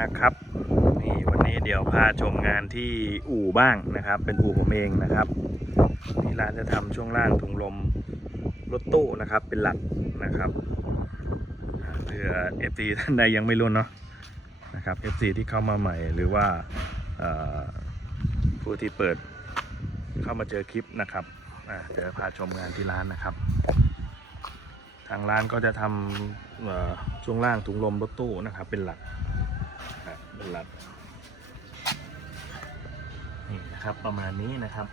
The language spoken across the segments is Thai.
นะครับ นี่วันนี้เดี๋ยวพาชมงานที่อู่บ้างนะครับ เป็นอู่ผมเองนะครับที่ร้านจะทำช่วงล่างถุงลมรถตู้นะครับ เป็นหลักนะครับเผื่อ FC ท่านใดยังไม่รู้เนาะนะครับ FC ที่เข้ามาใหม่หรือว่าผู้ที่เปิดเข้ามาเจอคลิปนะครับเดี๋ยวพาชมงานที่ร้านนะครับ ทางร้านก็จะทำช่วงล่างถุงลมรถตู้นะครับเป็นหลัก เป็นหลักนี่นะครับประมาณนี้นะครับ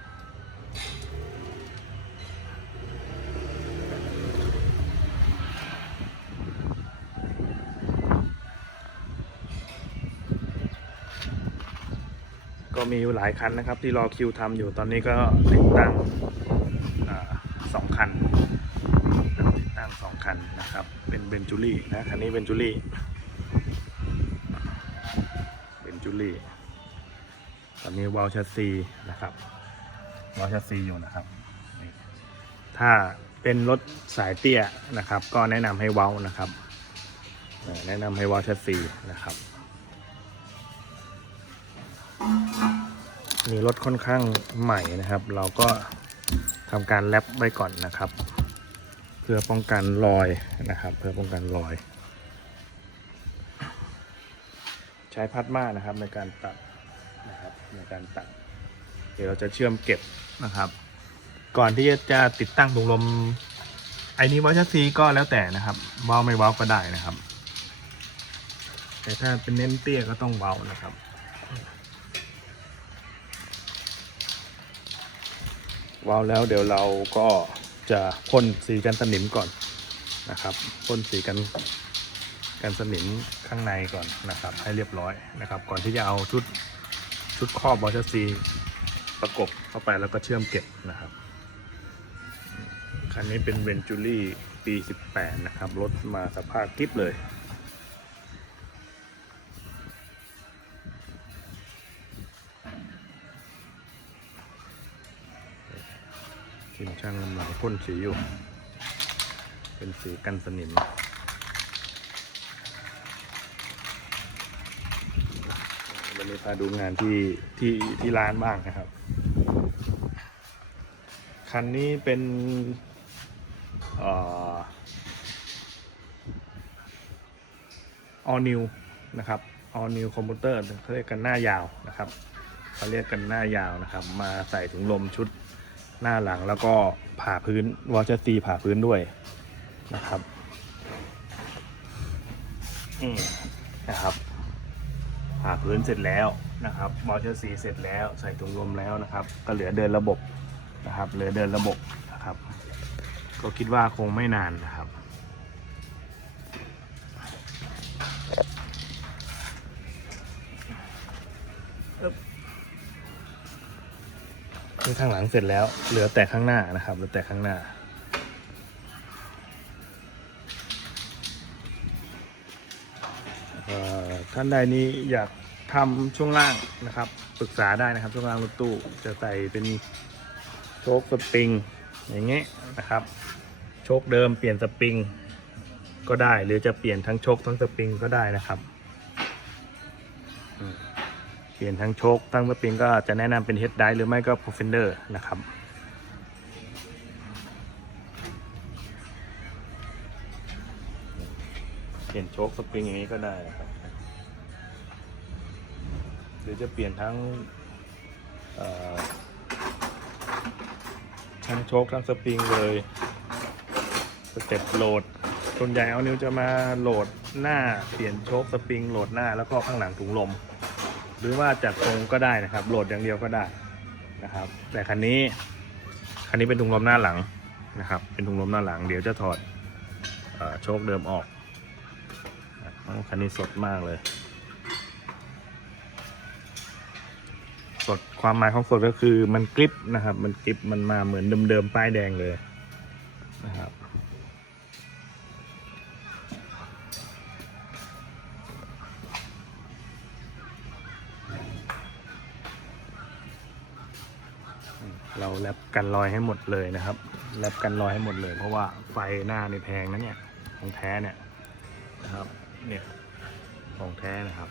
ก็มีอยู่หลายคันนะครับที่รอคิวทำอยู่ตอนนี้ก็ติดตั้งอสองคันติดตั้งสองคันนะครับ เป็นเบนจูรี่นะคันนี้เบนจูรี่ จูรี่ตอนนี้วอลชัสซีนะครับวอลชัสซีอยู่นะครับ ถ้าเป็นรถสายเตี้ยนะครับ ก็แนะนำให้ว้านะครับแนะนำให้วอลชัสซีนะครับมีรถค่อนข้างใหม่นะครับ เราก็ทำการแรปไว้ก่อนนะครับ เพื่อป้องกันรอยนะครับ เพื่อป้องกันรอย ใช้พัดมานะครับในการตัดนะครับในการตัด เดี๋ยวเราจะเชื่อมเก็บนะครับ ก่อนที่จะติดตั้งถุงลมไอ้นี้วอลชัซีก็แล้วแต่นะครับว้าไม่ว้าก็ได้นะครับ แต่ถ้าเป็นเน้นเตี้ยก็ต้องว้านะครับว้าวแล้วเดี๋ยวเราก็จะพ่นสีกันสนิมก่อนนะครับพ่นสีกัน กันสนิมข้างในก่อนนะครับ ให้เรียบร้อยนะครับ ก่อนที่จะเอาชุดชุดครอบบอชซีประกบเข้าไปแล้วก็เชื่อมเก็บนะครับคันนี้เป็นเวนจูรี่ปี 18 นะครับ รถมาสภาพกริบเลย ทีมช่างกำลังพ่นสีอยู่ เป็นสีกันสนิม นี้พาดูงานที่ที่ที่ร้านบ้างนะครับ คันนี้เป็นออ all new นะครับ all new computer เขาเรียกกันหน้ายาวนะครับเขาเรียกกันหน้ายาวนะครับ มาใส่ถุงลมชุดหน้าหลังแล้วก็ผ่าพื้นวอชซีผ่าพื้นด้วยนะครับ อืมนะครับ ผ่าพื้นเสร็จแล้วนะครับวอชซีเสร็จแล้วใส่ถุงลมแล้วนะครับ ก็เหลือเดินระบบนะครับ เหลือเดินระบบนะครับ ก็คิดว่าคงไม่นานนะครับนี่ข้างหลังเสร็จแล้ว เหลือแต่ข้างหน้านะครับ เหลือแต่ข้างหน้า ท่านใดนี้อยากทำช่วงล่างนะครับปรึกษาได้นะครับช่วงล่างรถตู้จะใส่เป็นโชคสปริงอย่างเงี้ยนะครับ โชคเดิมเปลี่ยนสปริงก็ได้ หรือจะเปลี่ยนทั้งโชคทั้งสปริงก็ได้นะครับเปลี่ยนทั้งโชคทั้งสปริงก็จะแนะนำเป็นเฮดไดหรือไม่ก็โปรเฟนเดอร์นะครับเปลี่ยนโชคสปริงอย่างนี้ก็ได้นะครับ หรือจะเปลี่ยนทั้งเอ่อทั้งโชคทั้งสปริงเลยสเต็ปโหลดส่วนใหญ่เอานิ้วจะมาโหลดหน้าเปลี่ยนโชคสปริงโหลดหน้าแล้วก็ข้างหลังถุงลม หรือว่าจัดตรงก็ได้นะครับ โหลดอย่างเดียวก็ได้นะครับ แต่คันนี้คันนี้เป็นถุงลมหน้าหลังนะครับ เป็นถุงลมหน้าหลัง เดี๋ยวจะถอดออโชคเดิมออกคันนี้สดมากเลย สด ความหมายของสดก็คือมันกริปนะครับ มันกริปมันมาเหมือนเดิมๆป้ายแดงเลยนะครับเราแลบกันรอยให้หมดเลยนะครับแลบกันรอยให้หมดเลย เพราะว่าไฟหน้าในแพงนะเนี่ยของแท้เนี่ยนะครับเนี่ยของแท้นะครับ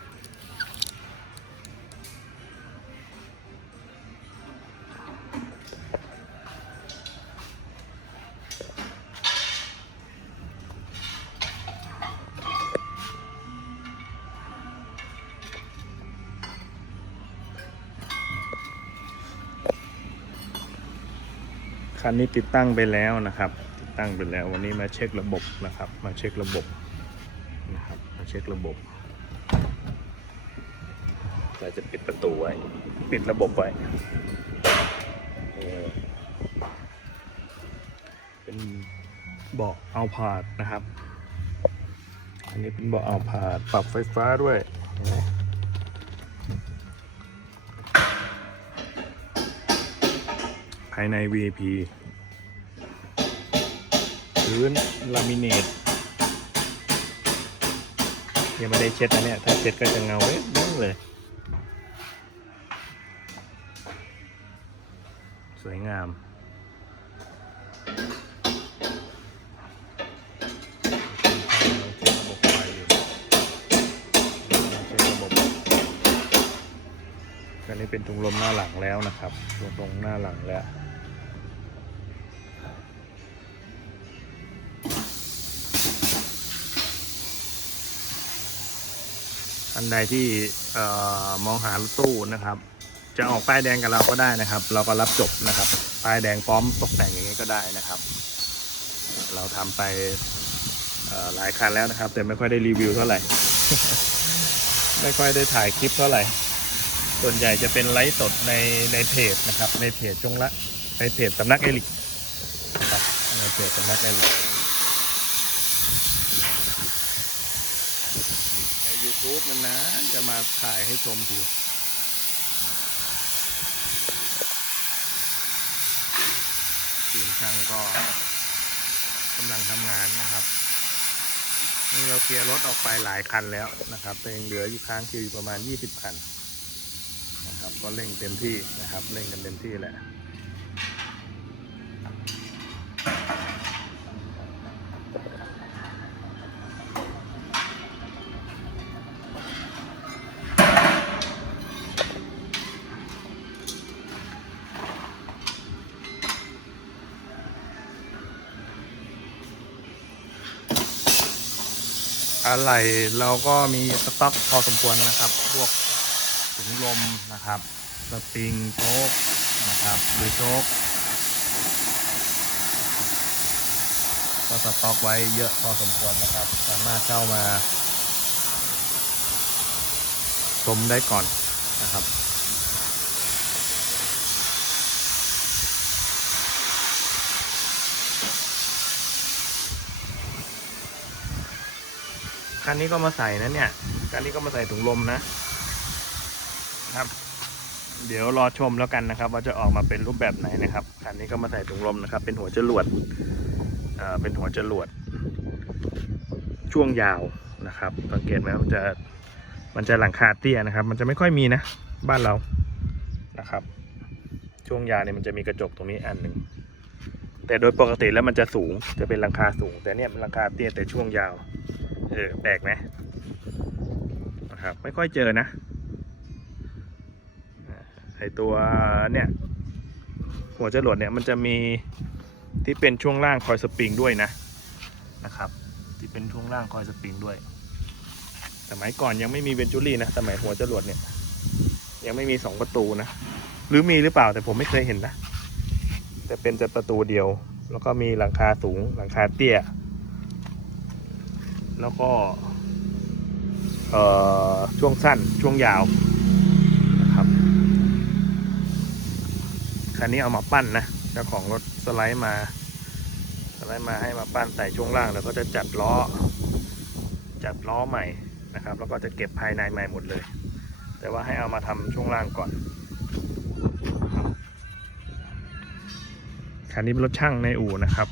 คันนี้ติดตั้งไปแล้วนะครับ ติดตั้งไปแล้ววันนี้มาเช็คระบบนะครับ มาเช็คระบบนะครับมาเช็คระบบเราจะปิดประตูไว้ ปิดระบบไว้เออเป็นเบาะเอาผาดนะครับ อันนี้เป็นเบาะเอาผาดปรับไฟฟ้าด้วยายใน VIP พื้นลามิเนตยังไม่ได้เช็ดนะเนี่ย ถ้าเช็ดก็จะเงาเอ๊ะเลย สวยงามอันนี้เป็นถุงลมหน้าหลังแล้วนะครับถุงลมหน้าหลังแล้ว อันใดที่มองหารถตู้นะครับ จะออกป้ายแดงกับเราก็ได้นะครับ เราก็รับจบนะครับป้ายแดงพร้อมตกแต่งอย่างนี้ก็ได้นะครับ เราทำไปหลายคันแล้วนะครับ แต่ไม่ค่อยได้รีวิวเท่าไหร่ ไม่ค่อยได้ถ่ายคลิปเท่าไหร่ ส่วนใหญ่จะเป็นไลฟ์สดในในเพจนะครับ ในเพจจงละในเพจสำนักเอลิกนะครับในเพจสำนักเอลิก ใน YouTube มันนะจะมาถ่ายให้ชมทีทีมช่างก็กำลังทำงานนะครับ นี่เราเคลียร์รถออกไปหลายคันแล้วนะครับแต่ยังเหลืออยู่ค้างคิวอยู่ประมาณ 20 คันนะครับ ก็เร่งเต็มที่นะครับ เร่งกันเต็มที่แหละ อะไรเราก็มีสต็อกพอสมควรนะครับ พวกถุงลมนะครับสปริงโชคนะครับหรือโชคก็สต็อกไว้เยอะพอสมควรนะครับ สามารถเข้ามาชมได้ก่อนนะครับ คันนี้ก็มาใส่นะเนี่ย คันนี้ก็มาใส่ถุงลมนะครับ เดี๋ยวรอชมแล้วกันนะครับ ว่าจะออกมาเป็นรูปแบบไหนนะครับ คันนี้ก็มาใส่ถุงลมนะครับ เป็นหัวจรวดเอ่อเป็นหัวจรวด ช่วงยาวนะครับ สังเกตไหมมันจะ มันจะหลังคาเตี้ยนะครับ มันจะไม่ค่อยมีนะ บ้านเรา นะครับ ช่วงยาวเนี่ยมันจะมีกระจกตรงนี้อันหนึ่งแต่โดยปกติแล้วมันจะสูง จะเป็นหลังคาสูง แต่เนี่ยเป็นหลังคาเตี้ยแต่ช่วงยาว ออแปลกไหมนะครับไม่ค่อยเจอนะไอตัวเนี่ยหัวจรวดเนี่ยมันจะมีที่เป็นช่วงล่างคอยสปริงด้วยนะนะครับ ที่เป็นช่วงล่างคอยสปริงด้วย สมัยก่อนยังไม่มีเวนจูรี่นะสมัยหัวจรวดเนี่ยยังไม่มีสองประตูนะหรือมีหรือเปล่าแต่ผมไม่เคยเห็นนะแต่เป็นแต่ประตูเดียว แล้วก็มีหลังคาสูงหลังคาเตี้ย แล้วก็ช่วงสั้นช่วงยาวนะครับคันนี้เอามาปั้นนะเจ้าของรถสไลด์มา สไลด์มาให้มาปั้นใส่ช่วงล่างแล้วก็จะจัดล้อ จัดล้อใหม่นะครับ แล้วก็จะเก็บภายในใหม่หมดเลย แต่ว่าให้เอามาทำช่วงล่างก่อนคันนี้เป็นรถช่างในอู่นะครับ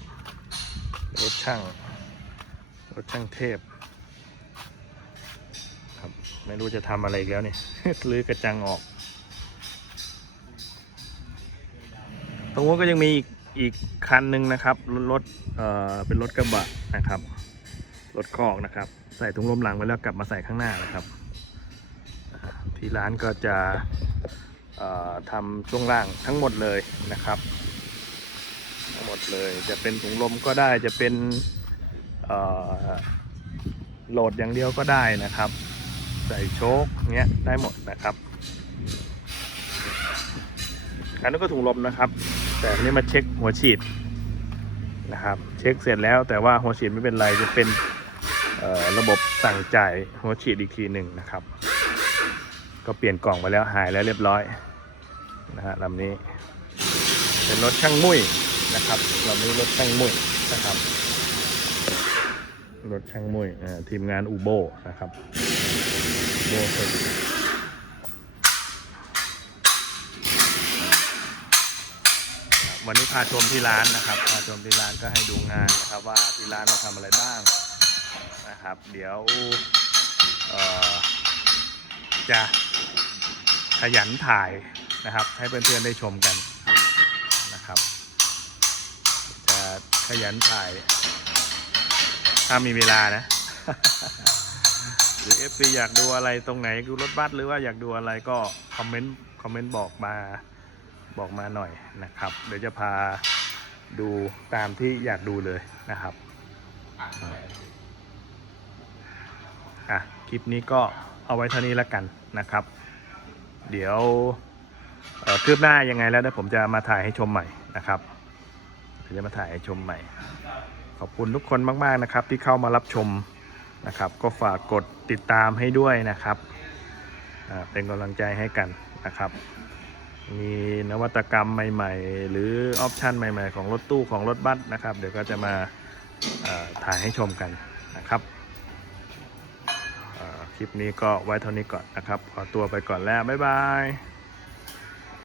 รถช่าง รถช่างเทพ ครับ ไม่รู้จะทำอะไรอีกแล้วเนี่ยลื้อกระจังออก ตรงนู้นก็ยังมีอีกอีกคันหนึ่งนะครับรถรถเอ่อเป็นรถกระบะนะครับรถคอกนะครับ ใส่ถุงลมหลังไว้แล้วกลับมาใส่ข้างหน้านะครับ ที่ร้านก็จะเอ่อทำช่วงล่างทั้งหมดเลยนะครับ ทั้งหมดเลยจะเป็นถุงลมก็ได้จะเป็น โหลดอย่างเดียวก็ได้นะครับ ใส่โชคเงี้ยได้หมดนะครับอันนี้นก็ถุงลมนะครับแต่แต่อันนี้มาเช็คหัวฉีดนะครับ เช็คเสร็จแล้วแต่ว่าหัวฉีดไม่เป็นไรจะเป็นระบบสั่งจ่ายหัวฉีดอีกทีหนึ่งนะครับ ก็เปลี่ยนกล่องไปแล้วหายแล้วเรียบร้อยนะฮะลำนี้ เป็นรถช่างมุ้ยนะครับลำนี้รถช่างมุ้ยนะครับ รถช่างมุยอ่าทีมงานอูโบนะครับโบเซนวันนี้พาชมที่ร้านนะครับพาชมที่ร้านก็ให้ดูงานนะครับว่าที่ร้านเราทำอะไรบ้างนะครับ เดี๋ยวเอ่อจะขยันถ่ายนะครับ ให้เพื่อนๆได้ชมกันนะครับ จะขยันถ่าย ถ้ามีเวลานะ หรือ FC อยากดูอะไรตรงไหนดูรถบัสหรือว่าอยากดูอะไรก็คอมเมนต์คอมเมนต์บอกมาบอกมาหน่อยนะครับ เดี๋ยวจะพาดูตามที่อยากดูเลยนะครับอะคลิปนี้ก็เอาไว้เท่านี้แล้วกันนะครับ เดี๋ยวคืบหน้ายังไงแล้วเดี๋ยวผมจะมาถ่ายให้ชมใหม่นะครับเดี๋ยวจะมาถ่ายให้ชมใหม่ ขอบคุณทุกคนมาก ๆ นะครับ ที่เข้ามารับชมนะครับ ก็ฝากกดติดตามให้ด้วยนะครับเป็นกำลังใจให้กันนะครับ มีนวัตกรรมใหม่ ๆ หรือออปชันใหม่ ๆ ของรถตู้ของรถบัสนะครับ เดี๋ยวก็จะมาถ่ายให้ชมกันนะครับคลิปนี้ก็ไว้เท่านี้ก่อนนะครับ ขอตัวไปก่อนแล้ว บ๊ายบาย